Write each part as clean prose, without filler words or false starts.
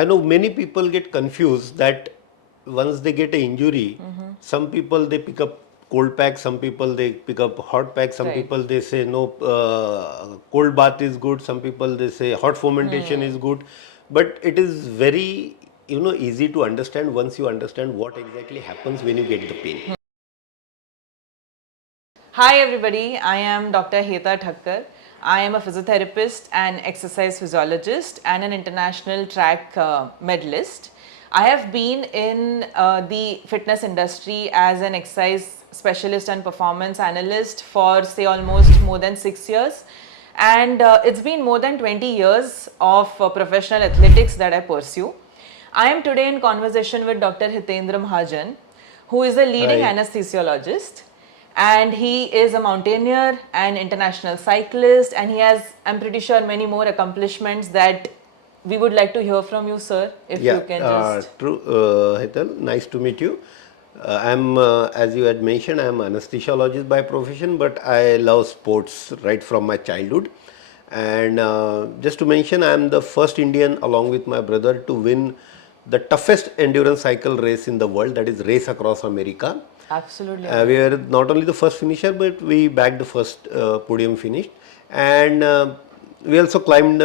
I know many people get confused that once they get an injury, some people they pick up cold pack, some people they pick up hot pack, some people they say no, cold bath is good, some people they say hot fomentation is good, but it is very easy to understand once you understand what exactly happens when you get the pain. Hi everybody, I am Dr. Heta. I am a physiotherapist and exercise physiologist and an international track medalist. I have been in the fitness industry as an exercise specialist and performance analyst for say almost more than 6 years, and it's been more than 20 years of professional athletics that I pursue. I am today in conversation with Dr. Hitendra, who is a leading Hi. anaesthesiologist, and he is a mountaineer and international cyclist, and he has, I'm pretty sure, many more accomplishments that we would like to hear from you, sir, if you can just... True, Hetal, nice to meet you. As you had mentioned, I am an anesthesiologist by profession, but I love sports right from my childhood. And just to mention, I am the first Indian, along with my brother, to win the toughest endurance cycle race in the world, that is Race Across America. Absolutely. We were not only the first finisher, but we bagged the first podium finish. And we also climbed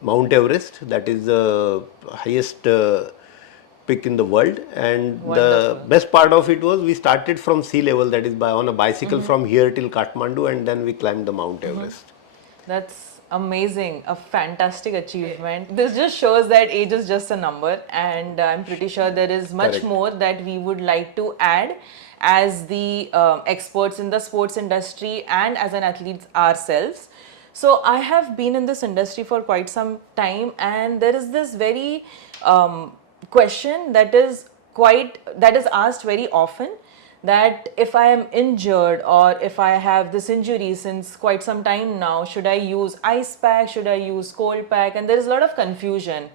Mount Everest, that is the highest peak in the world. And the best part of it was we started from sea level, that is on a bicycle from here till Kathmandu, and then we climbed the Mount Everest. That's amazing, a fantastic achievement. This just shows that age is just a number, and I'm pretty sure there is much Correct. more that we would like to add as the experts in the sports industry and as an athlete ourselves. So I have been in this industry for quite some time, and there is this very question that is asked very often, that if I am injured or if I have this injury since quite some time now, should I use ice pack, should I use cold pack? And there is a lot of confusion,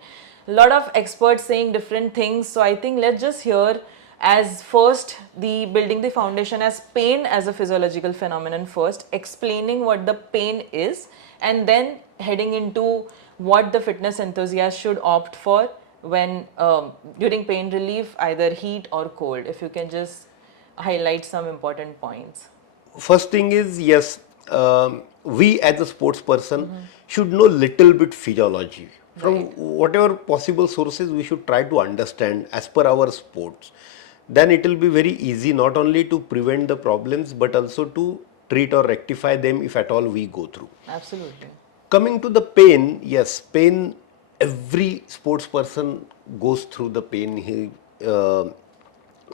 a lot of experts saying different things. So I think let's just hear as first the building the foundation as pain as a physiological phenomenon first, explaining what the pain is, and then heading into what the fitness enthusiast should opt for when during pain relief, either heat or cold. If you can just highlight some important points. First thing is, yes, we as a sports person should know little bit physiology. From whatever possible sources, we should try to understand as per our sports. Then it will be very easy not only to prevent the problems, but also to treat or rectify them if at all we go through. Absolutely. Coming to the pain, yes, pain, every sports person goes through the pain.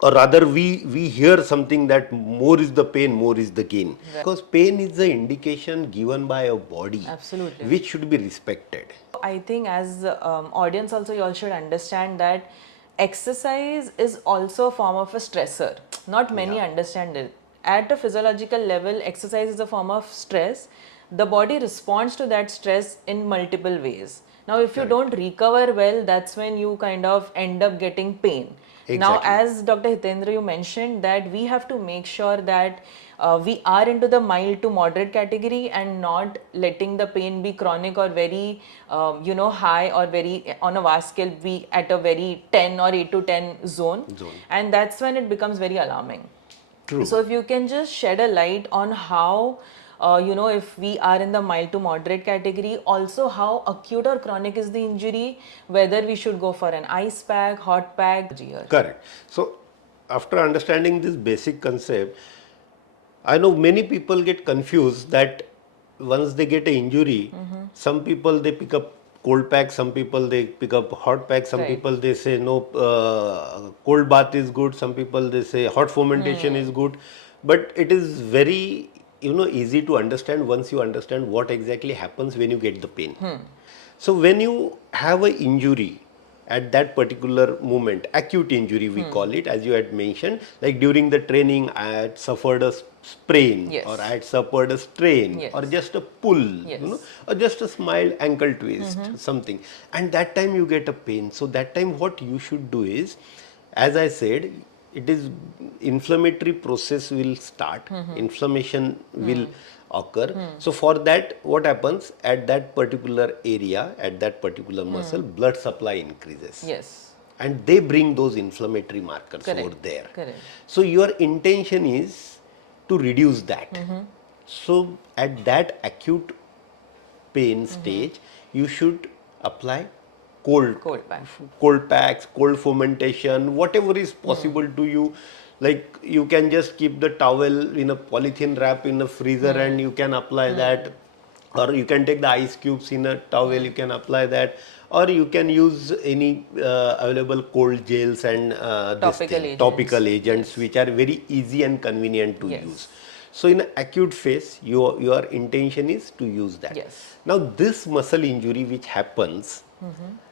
Or rather, we hear something that more is the pain, more is the gain. Because pain is the indication given by a body, Absolutely, which should be respected. I think as audience also, you all should understand that exercise is also a form of a stressor. Not many understand it. At a physiological level, exercise is a form of stress. The body responds to that stress in multiple ways. Now, if you don't recover well, that's when you kind of end up getting pain. Now, as Dr. Hitendra, you mentioned that we have to make sure that we are into the mild to moderate category and not letting the pain be chronic or very, high or very on a vast scale, be at a very 10 or 8 to 10 zone. And that's when it becomes very alarming. True. So if you can just shed a light on how, if we are in the mild to moderate category, also how acute or chronic is the injury, whether we should go for an ice pack, hot pack. Correct. So, after understanding this basic concept, I know many people get confused that once they get an injury, some people they pick up cold pack, some people they pick up hot pack, some people they say no, cold bath is good, some people they say hot fomentation is good, but it is very easy to understand once you understand what exactly happens when you get the pain. So when you have an injury, at that particular moment, acute injury we call it, as you had mentioned, like during the training I had suffered a sprain, or I had suffered a strain, or just a pull, or just a mild ankle twist, something, and that time you get a pain. So that time what you should do is, as I said, it is inflammatory process will start, inflammation will occur. So for that, what happens at that particular area, at that particular muscle, blood supply increases. Yes. And they bring those inflammatory markers Correct. over there. Correct. So your intention is to reduce that. So at that acute pain stage, you should apply cold pack. cold packs, cold fomentation, whatever is possible to you. Like you can just keep the towel in a polythene wrap in a freezer and you can apply that, or you can take the ice cubes in a towel, you can apply that, or you can use any available cold gels and topical agents which are very easy and convenient to use. So in acute phase, your intention is to use that. Yes. Now this muscle injury which happens,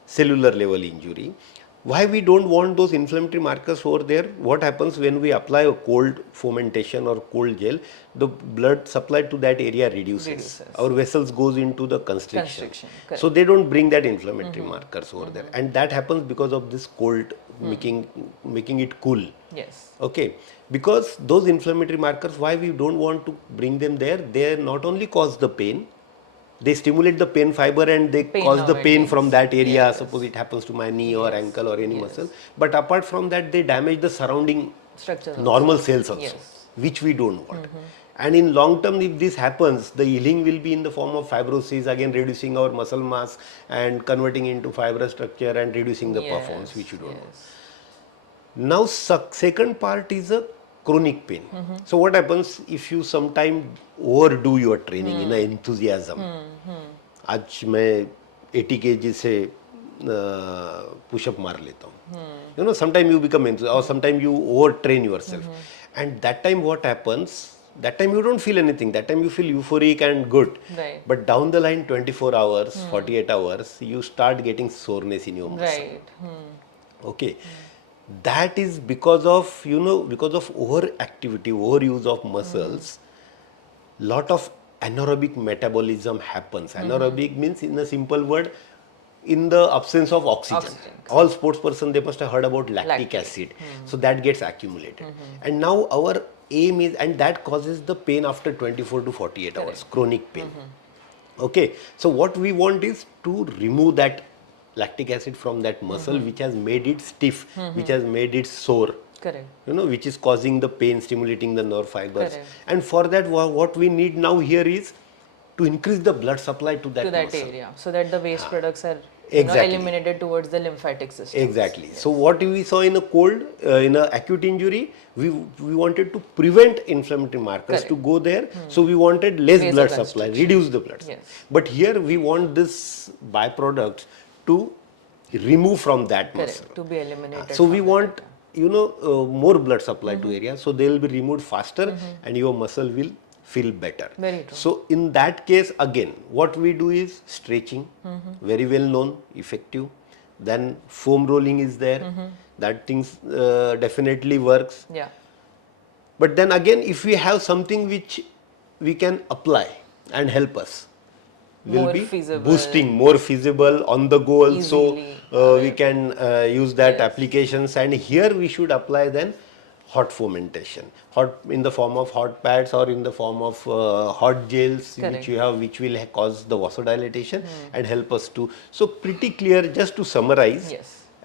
cellular level injury, why we don't want those inflammatory markers over there? What happens when we apply a cold fomentation or cold gel? The blood supply to that area reduces. Our vessels goes into the constriction. So they don't bring that inflammatory markers over there, and that happens because of this cold making it cool. Yes. Okay, because those inflammatory markers, why we don't want to bring them there? They not only cause the pain, they stimulate the pain fiber and they cause the pain from that area. Suppose it happens to my knee or ankle or any muscle. But apart from that, they damage the surrounding normal cells also, which we don't want. And in long term, if this happens, the healing will be in the form of fibrosis, again reducing our muscle mass and converting into fibrous structure and reducing the performance, which you don't want. Now, second part is a chronic pain. So what happens if you sometime overdo your training in a enthusiasm? आज मैं 80 kg से push-up मार लेता हूँ. You know, sometimes you become enthusiastic or sometimes you overtrain yourself. And that time what happens? That time you don't feel anything. That time you feel euphoric and good. Right. But down the line, 24 hours, 48 hours, you start getting soreness in your muscle. Right. Okay. That is because of, because of overactivity, overuse of muscles, lot of anaerobic metabolism happens. Anaerobic means, in a simple word, in the absence of oxygen. All sports person, they must have heard about lactic acid. So that gets accumulated. And now our aim is, and that causes the pain after 24 to 48 hours, chronic pain. Okay. So what we want is to remove that lactic acid from that muscle which has made it stiff, which has made it sore. Correct. Which is causing the pain, stimulating the nerve fibers. And for that, what we need now here is to increase the blood supply to that muscle. Area, so that the waste products are eliminated towards the lymphatic system. Exactly. Yes. So what we saw in a cold, in an acute injury, we wanted to prevent inflammatory markers to go there. So we wanted less blood supply, reduce the blood supply. But here we want this byproduct to remove from that muscle. To be eliminated. So we want, more blood supply to area. So they will be removed faster and your muscle will feel better. Very true. So in that case, again, what we do is stretching, very well known, effective. Then foam rolling is there. That things definitely works. Yeah. But then again, if we have something which we can apply and help us, will More be feasible. boosting, more feasible, on the go also. Easily. We can use that applications, and here we should apply then hot fomentation, hot in the form of hot pads or in the form of hot gels which you have, which will cause the vasodilation and help us to. So pretty clear. Just to summarize,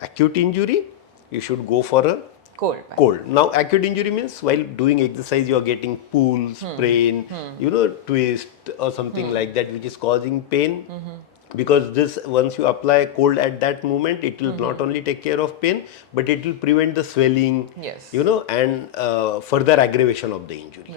acute injury, you should go for a cold. Now acute injury means while doing exercise you are getting pull, sprain, twist or something like that, which is causing pain. Because this, once you apply cold at that moment, it will not only take care of pain, but it will prevent the swelling, and further aggravation of the injury.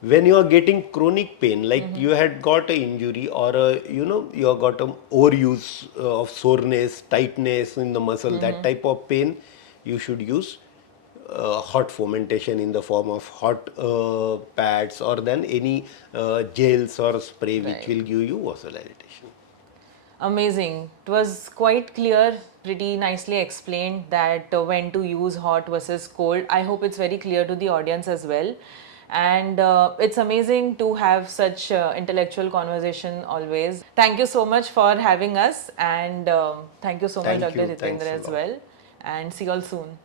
When you are getting chronic pain, like you had got an injury or you have got an overuse of soreness, tightness in the muscle, that type of pain, you should use hot fomentation in the form of hot pads or then any gels or spray which will give you vasodilation. Amazing. It was quite clear, pretty nicely explained that when to use hot versus cold. I hope it's very clear to the audience as well. And it's amazing to have such intellectual conversation always. Thank you so much for having us, and thank you so much, Dr. Hitendra, as well. And see you all soon.